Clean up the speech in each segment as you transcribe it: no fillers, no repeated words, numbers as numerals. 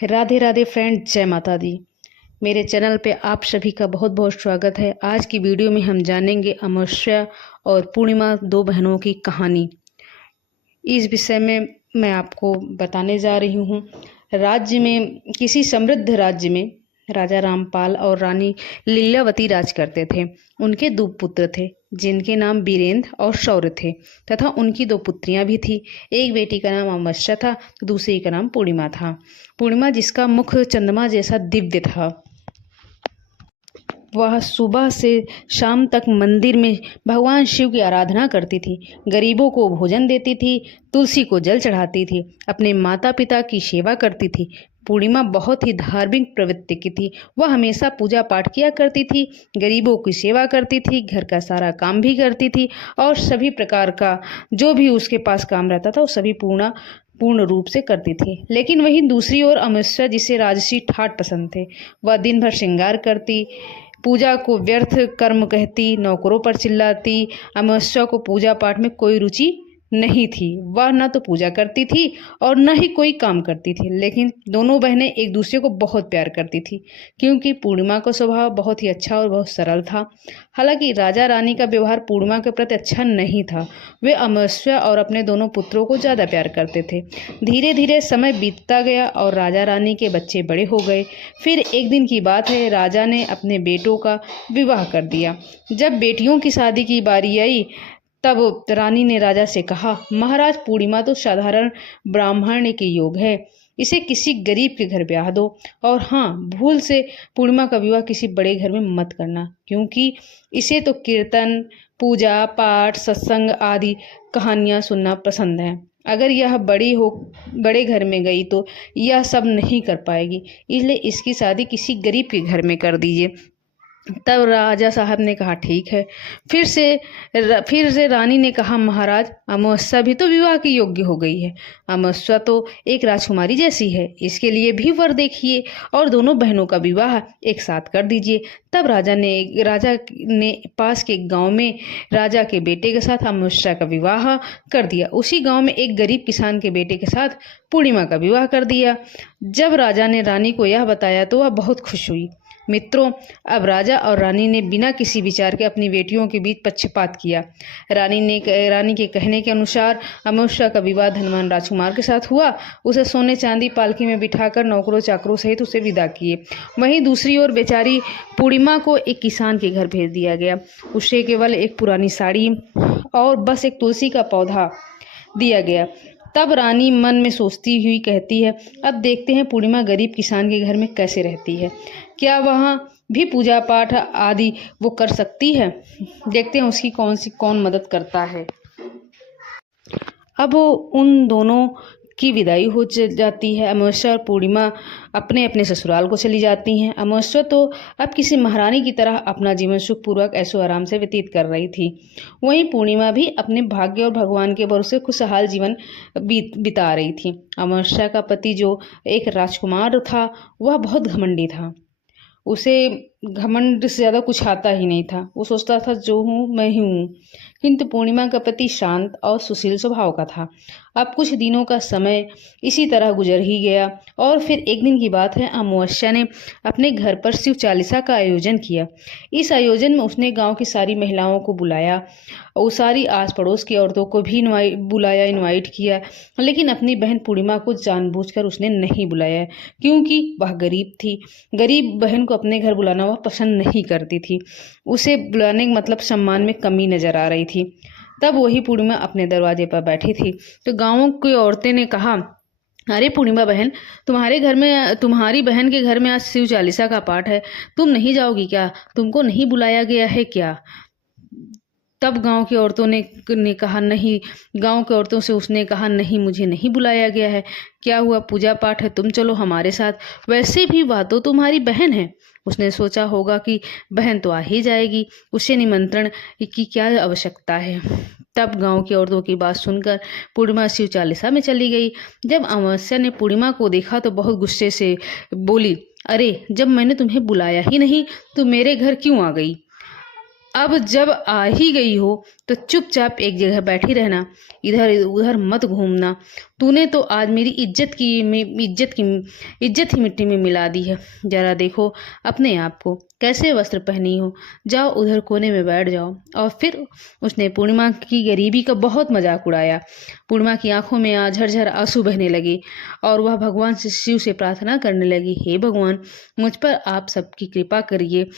Radhe Radhe friend, जय माता दी। मेरे चैनल पे आप सभी का बहुत बहुत स्वागत है। आज की वीडियो में हम जानेंगे अमावस्या और पूर्णिमा, दो बहनों की कहानी। इस विषय में मैं आपको बताने जा रही हूँ। राज्य में, किसी समृद्ध राज्य में राजा रामपाल और रानी लीलावती राज करते थे। उनके दो पुत्र थे जिनके नाम वीरेंद्र और शौर्य थे, तथा उनकी दो पुत्रियां भी थी। एक बेटी का नाम अमावस्या था तो दूसरी का नाम पूर्णिमा था। पूर्णिमा, जिसका मुख चंद्रमा जैसा दिव्य था, वह सुबह से शाम तक मंदिर में भगवान शिव की आराधना करती थी, गरीबों को भोजन देती थी, तुलसी को जल चढ़ाती थी, अपने माता पिता की सेवा करती थी। पूर्णिमा बहुत ही धार्मिक प्रवृत्ति की थी। वह हमेशा पूजा पाठ किया करती थी, गरीबों की सेवा करती थी, घर का सारा काम भी करती थी और सभी प्रकार का जो भी उसके पास काम रहता था वो सभी पूर्ण रूप से करती थी। लेकिन वहीं दूसरी ओर अमावस्या, जिसे राजसी ठाट पसंद थे, वह दिन भर श्रृंगार करती, पूजा को व्यर्थ कर्म कहती, नौकरों पर चिल्लाती। अमावस्या को पूजा पाठ में कोई रुचि नहीं थी। वह न तो पूजा करती थी और न ही कोई काम करती थी। लेकिन दोनों बहनें एक दूसरे को बहुत प्यार करती थी, क्योंकि पूर्णिमा का स्वभाव बहुत ही अच्छा और बहुत सरल था। हालांकि राजा रानी का व्यवहार पूर्णिमा के प्रति अच्छा नहीं था। वे अमावस्या और अपने दोनों पुत्रों को ज़्यादा प्यार करते थे। धीरे धीरे समय बीतता गया और राजा रानी के बच्चे बड़े हो गए। फिर एक दिन की बात है, राजा ने अपने बेटों का विवाह कर दिया। जब बेटियों की शादी की बारी आई, तब रानी ने राजा से कहा, महाराज, पूर्णिमा तो साधारण ब्राह्मण के योग है, इसे किसी गरीब के घर ब्याह दो। और हाँ, भूल से पूर्णिमा का विवाह किसी बड़े घर में मत करना, क्योंकि इसे तो कीर्तन, पूजा पाठ, सत्संग आदि कहानियां सुनना पसंद है। अगर यह बड़े घर में गई तो यह सब नहीं कर पाएगी, इसलिए इसकी शादी किसी गरीब के घर में कर दीजिए। तब राजा साहब ने कहा, ठीक है। फिर से रानी ने कहा, महाराज, अमावस्या भी तो विवाह की योग्य हो गई है। अमावस्या तो एक राजकुमारी जैसी है, इसके लिए भी वर देखिए और दोनों बहनों का विवाह एक साथ कर दीजिए। तब राजा ने पास के गांव में राजा के बेटे के साथ अमावस्या का विवाह कर दिया। उसी गांव में एक गरीब किसान के बेटे के साथ पूर्णिमा का विवाह कर दिया। जब राजा ने रानी को यह बताया तो वह बहुत खुश हुई। मित्रों, अब राजा और रानी ने बिना किसी विचार के अपनी बेटियों के बीच पक्षपात किया। रानी के कहने के अनुसार अमावस्या का विवाह धनवान राजकुमार के साथ हुआ। उसे सोने चांदी पालकी में बिठाकर नौकरों चाकरों सहित उसे विदा किए। वहीं दूसरी ओर बेचारी पूर्णिमा को एक किसान के घर भेज दिया गया। उसे केवल एक पुरानी साड़ी और बस एक तुलसी का पौधा दिया गया। तब रानी मन में सोचती हुई कहती है, अब देखते हैं पूर्णिमा गरीब किसान के घर में कैसे रहती है, क्या वहाँ भी पूजा पाठ आदि वो कर सकती है। देखते हैं उसकी कौन मदद करता है। अब उन दोनों की विदाई हो जाती है। अमावस्या और पूर्णिमा अपने अपने ससुराल को चली जाती हैं। अमावस्या तो अब किसी महारानी की तरह अपना जीवन सुखपूर्वक ऐशो आराम से व्यतीत कर रही थी। वहीं पूर्णिमा भी अपने भाग्य और भगवान के भरोसे खुशहाल जीवन बिता रही थी। अमावस्या का पति, जो एक राजकुमार था, वह बहुत घमंडी था। उसे घमंड से ज़्यादा कुछ आता ही नहीं था। वो सोचता था, जो हूँ मैं ही हूँ। किंतु पूर्णिमा का पति शांत और सुशील स्वभाव का था। अब कुछ दिनों का समय इसी तरह गुजर ही गया और फिर एक दिन की बात है, अमावस्या ने अपने घर पर शिव चालीसा का आयोजन किया। इस आयोजन में उसने गांव की सारी महिलाओं को बुलाया और सारी आस पड़ोस की औरतों को भी इनवाइट किया। लेकिन अपनी बहन पूर्णिमा को जानबूझकर उसने नहीं बुलाया, क्योंकि वह गरीब थी। गरीब बहन को अपने घर बुलाना वह पसंद नहीं करती थी। उसे बुलाने का मतलब सम्मान में कमी नजर आ रही थी। तब वही पूर्णिमा अपने दरवाजे पर बैठी थी तो गांवों की औरतें ने कहा, अरे पूर्णिमा बहन, तुम्हारी बहन के घर में आज शिव चालीसा का पाठ है, तुम नहीं जाओगी क्या? तुमको नहीं बुलाया गया है क्या? तब गांव की औरतों ने कहा, नहीं। गांव की औरतों से उसने कहा, नहीं, मुझे नहीं बुलाया गया है। क्या हुआ, पूजा पाठ है, तुम चलो हमारे साथ। वैसे भी वह तो तुम्हारी बहन है। उसने सोचा होगा कि बहन तो आ ही जाएगी, उसे निमंत्रण की क्या आवश्यकता है। तब गांव की औरतों की बात सुनकर पूर्णिमा शिव चालीसा में चली गई। जब अमावस्या ने पूर्णिमा को देखा तो बहुत गुस्से से बोली, अरे, जब मैंने तुम्हें बुलाया ही नहीं तो मेरे घर क्यों आ गई? अब जब आ ही गई हो तो चुपचाप एक जगह बैठी रहना, इधर उधर मत घूमना। तूने तो आज मेरी इज्जत ही मिट्टी में मिला दी है। जरा देखो अपने आप को, कैसे वस्त्र पहनी हो। जाओ उधर कोने में बैठ जाओ। और फिर उसने पूर्णिमा की गरीबी का बहुत मजाक उड़ाया। पूर्णिमा की आंखों में आज झरझर आंसू बहने लगे और वह भगवान से शिव से प्रार्थना करने लगी, हे भगवान, मुझ पर आप सबकी कृपा करिए।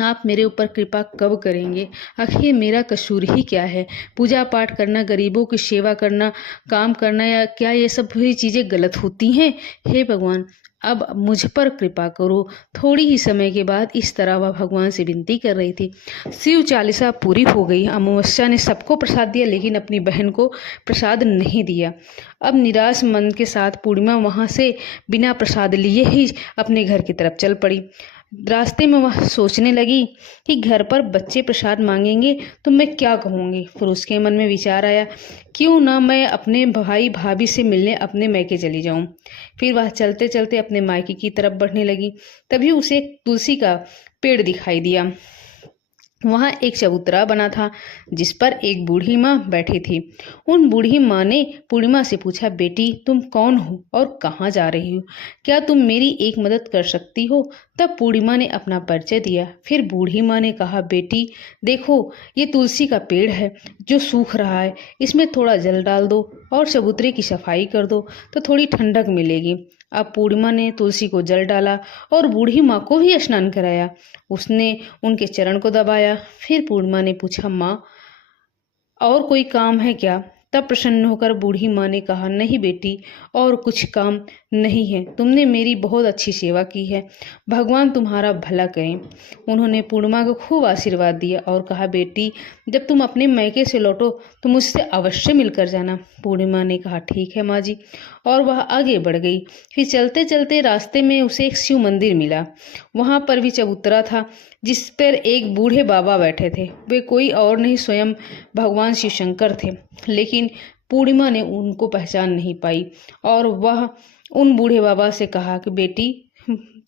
आप मेरे ऊपर कृपा कब करेंगे? आखिर मेरा कसूर ही क्या है? पूजा पाठ करना, गरीबों की सेवा करना, काम करना, या क्या ये सब भी चीज़ें गलत होती हैं? हे भगवान, अब मुझ पर कृपा करो। थोड़ी ही समय के बाद इस तरह वह भगवान से विनती कर रही थी। शिव चालीसा पूरी हो गई। अमावस्या ने सबको प्रसाद दिया लेकिन अपनी बहन को प्रसाद नहीं दिया। अब निराश मन के साथ पूर्णिमा वहां से बिना प्रसाद लिए ही अपने घर की तरफ चल पड़ी। रास्ते में वह सोचने लगी कि घर पर बच्चे प्रसाद मांगेंगे तो मैं क्या कहूँगी। फिर उसके मन में विचार आया, क्यों ना मैं अपने भाई भाभी से मिलने अपने मैके चली जाऊं। फिर वह चलते चलते अपने मायके की तरफ बढ़ने लगी। तभी उसे एक तुलसी का पेड़ दिखाई दिया। वहाँ एक चबूतरा बना था जिस पर एक बूढ़ी माँ बैठी थी। उन बूढ़ी माँ ने पूर्णिमा से पूछा, बेटी तुम कौन हो और कहाँ जा रही हो? क्या तुम मेरी एक मदद कर सकती हो? तब पूर्णिमा ने अपना परिचय दिया। फिर बूढ़ी माँ ने कहा, बेटी देखो, ये तुलसी का पेड़ है जो सूख रहा है, इसमें थोड़ा जल डाल दो और चबूतरे की सफाई कर दो तो थोड़ी ठंडक मिलेगी। अब पूर्णिमा ने तुलसी को जल डाला और बूढ़ी माँ को भी स्नान कराया। उसने उनके चरण को दबाया। फिर पूर्णिमा ने पूछा, माँ और कोई काम है क्या? तब प्रसन्न होकर बूढ़ी माँ ने कहा, नहीं बेटी, और कुछ काम नहीं है। तुमने मेरी बहुत अच्छी सेवा की है, भगवान तुम्हारा भला करें। उन्होंने पूर्णिमा को खूब आशीर्वाद दिया और कहा, बेटी जब तुम अपने मैके से लौटो तो मुझसे अवश्य मिलकर जाना। पूर्णिमा ने कहा, ठीक है माँ जी, और वह आगे बढ़ गई। फिर चलते चलते रास्ते में उसे एक शिव मंदिर मिला। वहां पर भी चबूतरा था जिस पर एक बूढ़े बाबा बैठे थे। वे कोई और नहीं, स्वयं भगवान शिव शंकर थे। लेकिन पूर्णिमा ने उनको पहचान नहीं पाई और वह उन बूढ़े बाबा से कहा कि बेटी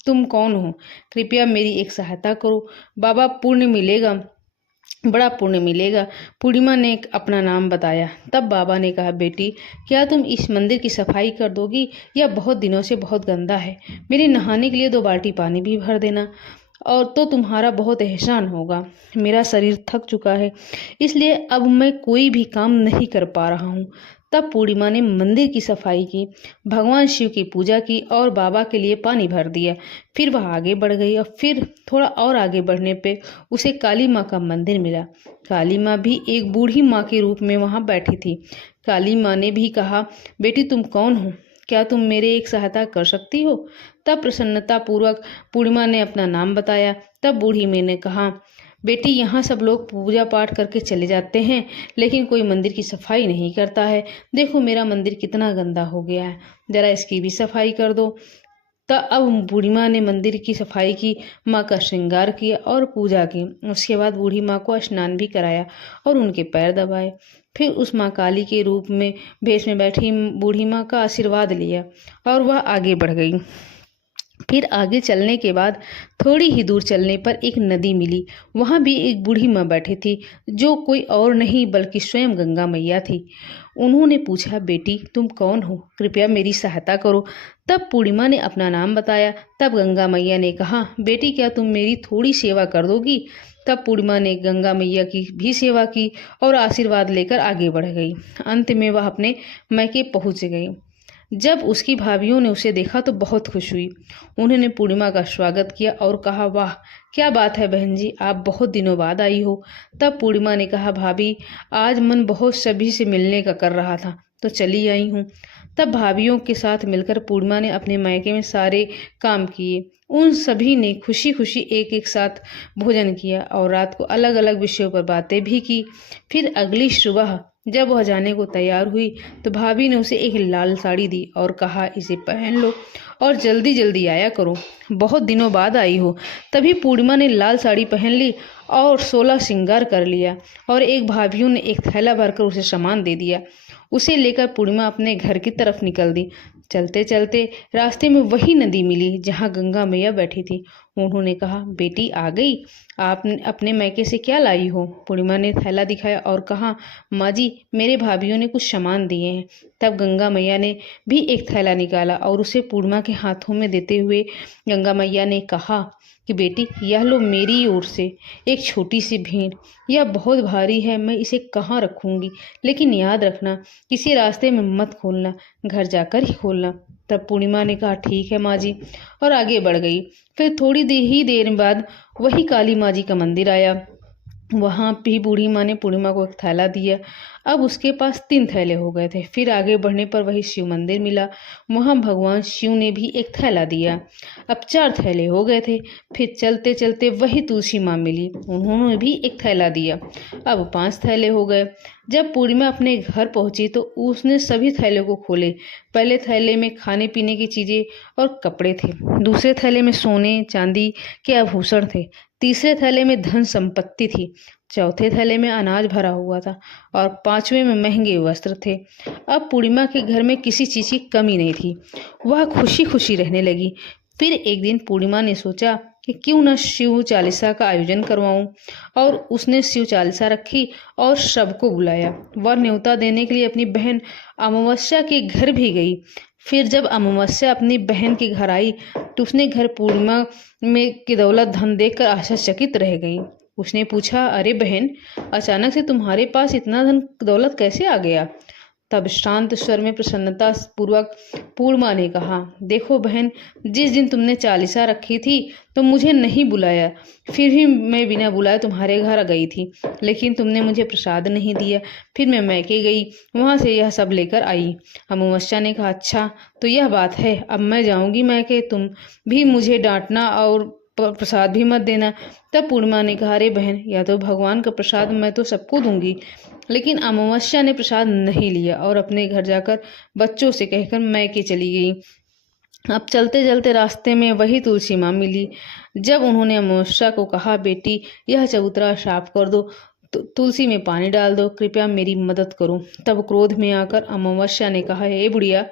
तुम कौन हो? कृपया मेरी एक सहायता करो। बाबा, पुण्य मिलेगा, बड़ा पुण्य मिलेगा। पूर्णिमा ने अपना नाम बताया। तब बाबा ने कहा, बेटी क्या तुम इस मंदिर की सफाई कर दोगी? यह बहुत दिनों से बहुत गंदा है। मेरे नहाने के लिए 2 बाल्टी पानी भी भर देना, और तो तुम्हारा बहुत एहसान होगा। मेरा शरीर थक चुका है, इसलिए अब मैं कोई भी काम नहीं कर पा रहा हूँ। तब पूर्णिमा ने मंदिर की सफाई की, भगवान शिव की पूजा की और बाबा के लिए पानी भर दिया। फिर वह आगे बढ़ गई और फिर थोड़ा और आगे बढ़ने पे उसे काली माँ का मंदिर मिला। काली माँ भी एक बूढ़ी माँ के रूप में वहाँ बैठी थी। काली माँ ने भी कहा, बेटी तुम कौन हो? क्या तुम मेरे एक सहायता कर सकती हो? तब प्रसन्नता पूर्वक पूर्णिमा ने अपना नाम बताया। तब बूढ़ी माँ ने कहा, बेटी यहाँ सब लोग पूजा पाठ करके चले जाते हैं लेकिन कोई मंदिर की सफाई नहीं करता है। देखो मेरा मंदिर कितना गंदा हो गया है, जरा इसकी भी सफाई कर दो। तब अब बूढ़ी माँ ने मंदिर की सफाई की, माँ का श्रृंगार किया और पूजा की। उसके बाद बूढ़ी माँ को स्नान भी कराया और उनके पैर दबाए। फिर उस माँ काली के रूप में भेष में बैठी बूढ़ी माँ का आशीर्वाद लिया और वह आगे बढ़ गई। फिर आगे चलने के बाद थोड़ी ही दूर चलने पर एक नदी मिली। वहाँ भी एक बूढ़ी माँ बैठी थी जो कोई और नहीं बल्कि स्वयं गंगा मैया थी। उन्होंने पूछा, बेटी तुम कौन हो? कृपया मेरी सहायता करो। तब पूर्णिमा ने अपना नाम बताया। तब गंगा मैया ने कहा, बेटी क्या तुम मेरी थोड़ी सेवा कर दोगी? तब पूर्णिमा ने गंगा मैया की भी सेवा की और आशीर्वाद लेकर आगे बढ़ गई। अंत में वह अपने मैके पहुंच गई। जब उसकी भाभियों ने उसे देखा तो बहुत खुश हुई। उन्होंने पूर्णिमा का स्वागत किया और कहा, वाह क्या बात है बहन जी, आप बहुत दिनों बाद आई हो। तब पूर्णिमा ने कहा, भाभी आज मन बहुत सभी से मिलने का कर रहा था तो चली आई हूँ। तब भाभियों के साथ मिलकर पूर्णिमा ने अपने मायके में सारे काम किए। उन सभी ने खुशी खुशी एक एक साथ भोजन किया और रात को अलग अलग विषयों पर बातें भी की। फिर अगली सुबह जब वह जाने को तैयार हुई तो भाभी ने उसे एक लाल साड़ी दी और कहा, इसे पहन लो और जल्दी जल्दी आया करो, बहुत दिनों बाद आई हो। तभी पूर्णिमा ने लाल साड़ी पहन ली और 16 श्रृंगार कर लिया और एक भाभियों ने एक थैला भरकर उसे सामान दे दिया। उसे लेकर पूर्णिमा अपने घर की तरफ निकल दी। चलते चलते रास्ते में वही नदी मिली जहाँ गंगा मैया बैठी थी। उन्होंने कहा, बेटी आ गई, आप अपने मैके से क्या लाई हो? पूर्णिमा ने थैला दिखाया और कहा, माँ जी, मेरे भाभीियों ने कुछ सामान दिए हैं। तब गंगा मैया ने भी एक थैला निकाला और उसे पूर्णिमा के हाथों में देते हुए गंगा मैया ने कहा कि बेटी, यह लो मेरी ओर से एक छोटी सी भेंट। यह बहुत भारी है, मैं इसे कहाँ रखूंगी, लेकिन याद रखना किसी रास्ते में मत खोलना, घर जाकर ही खोलना। तब पूर्णिमा ने कहा, ठीक है माँ जी, और आगे बढ़ गई। फिर थोड़ी देर बाद वही काली माँ जी का मंदिर आया। वहां भी बूढ़ी माँ ने पूर्णिमा को एक थैला दिया। अब उसके पास 3 थैले हो गए थे। फिर आगे बढ़ने पर वही शिव मंदिर मिला। वहां भगवान शिव ने भी एक थैला दिया। अब 4 थैले हो गए थे। फिर चलते चलते वही तुलसी माँ मिली। उन्होंने भी एक थैला दिया। अब 5 थैले हो गए। जब पूर्णिमा अपने घर पहुंची तो उसने सभी थैलों को खोले। पहले थैले में खाने पीने की चीजें और कपड़े थे। दूसरे थैले में सोने चांदी के आभूषण थे। तीसरे थैले में धन संपत्ति थी। चौथे थैले में अनाज भरा हुआ था और 5वें में महंगे वस्त्र थे। अब पूर्णिमा के घर में किसी चीज की कमी नहीं थी। वह खुशी खुशी रहने लगी। फिर एक दिन पूर्णिमा ने सोचा कि क्यों न शिव चालीसा का आयोजन करवाऊं, और उसने शिव चालीसा रखी और सबको बुलाया। वह न्योता देने के लिए अपनी बहन अमावस्या के घर भी गई। फिर जब अमावस्या अपनी बहन के घर आई तो उसने घर पूर्णिमा में की दौलत धन देखकर आश्चर्यचकित रह गई। उसने पूछा, अरे बहन, अचानक से तुम्हारे पास इतना धन दौलत कैसे आ गया? तब शांत स्वर में प्रसन्नता पूर्वक पूर्णिमा ने कहा, देखो बहन, जिस दिन तुमने चालीसा रखी थी तो मुझे नहीं बुलाया, फिर भी मैं बिना बुलाए तुम्हारे घर गई थी, लेकिन तुमने मुझे प्रसाद नहीं दिया। फिर मैं मैके गई, वहां से यह सब लेकर आई। अमावस्या ने कहा, अच्छा तो यह बात है, अब मैं जाऊंगी मैके, तुम भी मुझे डांटना और प्रसाद भी मत देना। तब पूर्णिमा ने कहा, अरे बहन, यह तो भगवान का प्रसाद, मैं तो सबको दूंगी। लेकिन अमावस्या ने प्रसाद नहीं लिया और अपने घर जाकर बच्चों से कहकर मैके चली गई। अब चलते चलते रास्ते में वही तुलसी माँ मिली। जब उन्होंने अमावस्या को कहा, बेटी, यह चबूतरा साफ कर दो, तुलसी में पानी डाल दो, कृपया मेरी मदद करो। तब क्रोध में आकर अमावस्या ने कहा, हे बुढ़िया,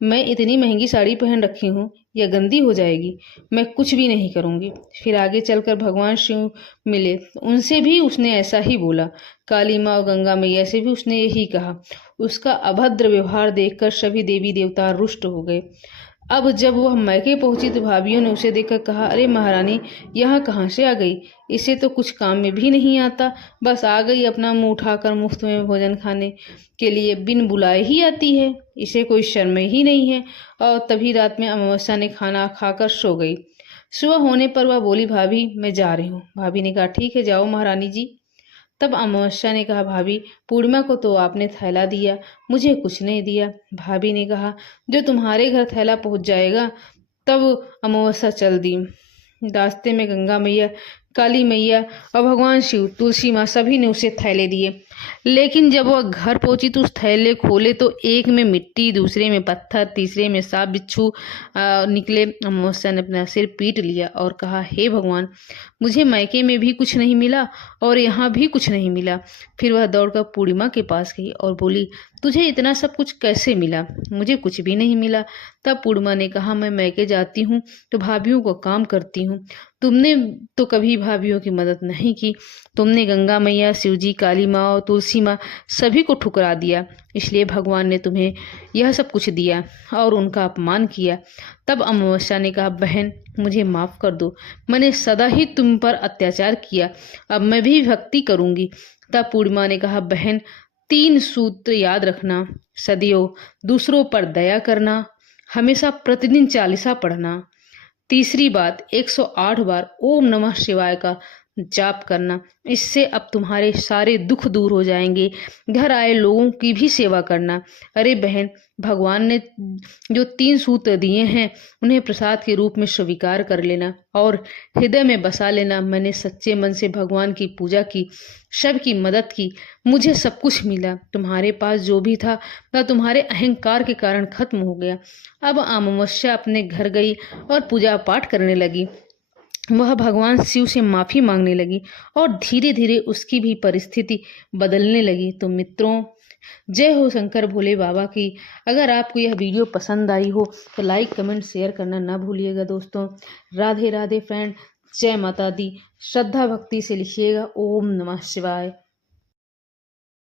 मैं इतनी महंगी साड़ी पहन रखी हूँ, यह गंदी हो जाएगी, मैं कुछ भी नहीं करूंगी। फिर आगे चलकर भगवान शिव मिले, उनसे भी उसने ऐसा ही बोला। काली माँ और गंगा मैया से भी उसने यही कहा। उसका अभद्र व्यवहार देखकर सभी देवी देवता रुष्ट हो गए। अब जब वह मैके पहुंची तो भाभियों ने उसे देखकर कहा, अरे महारानी, यहाँ कहाँ से आ गई? इसे तो कुछ काम में भी नहीं आता, बस आ गई अपना मुंह उठाकर मुफ्त में भोजन खाने के लिए, बिन बुलाए ही आती है, इसे कोई शर्म ही नहीं है। और तभी रात में अमावस्या ने खाना खाकर सो गई। सुबह होने पर वह बोली, भाभी, मैं जा रही हूँ। भाभी ने कहा, ठीक है, जाओ महारानी जी। तब अमावस्या ने कहा, भाभी, पूर्णिमा को तो आपने थैला दिया, मुझे कुछ नहीं दिया। भाभी ने कहा, जो तुम्हारे घर थैला पहुंच जाएगा। तब अमावस्या चल दी। रास्ते में गंगा मैया, काली मैया और भगवान शिव, तुलसी माँ सभी ने उसे थैले दिए। लेकिन जब वह घर पहुंची तो उस थैले खोले तो एक में मिट्टी, दूसरे में पत्थर, तीसरे में सांप बिच्छू निकले। अमावस्या ने अपना सिर पीट लिया और कहा, हे भगवान, मुझे मैके में भी कुछ नहीं मिला और यहाँ भी कुछ नहीं मिला। फिर वह दौड़कर पूर्णिमा के पास गई और बोली, तुझे इतना सब कुछ कैसे मिला? मुझे कुछ भी नहीं मिला। तब पूर्णिमा ने कहा, मैं मैके जाती हूँ तो भाभीियों को काम करती हूँ, तुमने तो कभी भाभीियों की मदद नहीं की। तुमने गंगा मैया, शिवजी, काली माँ और तुलसी माँ सभी को ठुकरा दिया, इसलिए भगवान ने तुम्हें यह सब कुछ दिया और उनका अपमान किया। तब अमावस्या ने कहा, बहन, मुझे माफ कर दो, मैंने सदा ही तुम पर अत्याचार किया, अब मैं भी भक्ति करूंगी। तब पूर्णिमा ने कहा, बहन, 3 सूत्र याद रखना, सदियों दूसरों पर दया करना, हमेशा प्रतिदिन चालीसा पढ़ना, तीसरी बात 108 बार ओम नमः शिवाय का जाप करना। इससे अब तुम्हारे सारे दुख दूर हो जाएंगे। घर आए लोगों की भी सेवा करना। अरे बहन, भगवान ने जो 3 सूत्र दिए हैं उन्हें प्रसाद के रूप में स्वीकार कर लेना और हृदय में बसा लेना। मैंने सच्चे मन से भगवान की पूजा की, सबकी मदद की, मुझे सब कुछ मिला। तुम्हारे पास जो भी था वह तुम्हारे अहंकार के कारण खत्म हो गया। अब अमावस्या अपने घर गई और पूजा पाठ करने लगी। वह भगवान शिव से माफी मांगने लगी और धीरे धीरे उसकी भी परिस्थिति बदलने लगी। तो मित्रों, जय हो शंकर भोले बाबा की। अगर आपको यह वीडियो पसंद आई हो तो लाइक कमेंट शेयर करना ना भूलिएगा दोस्तों। राधे राधे फ्रेंड, जय माता दी। श्रद्धा भक्ति से लिखिएगा ओम नमः शिवाय।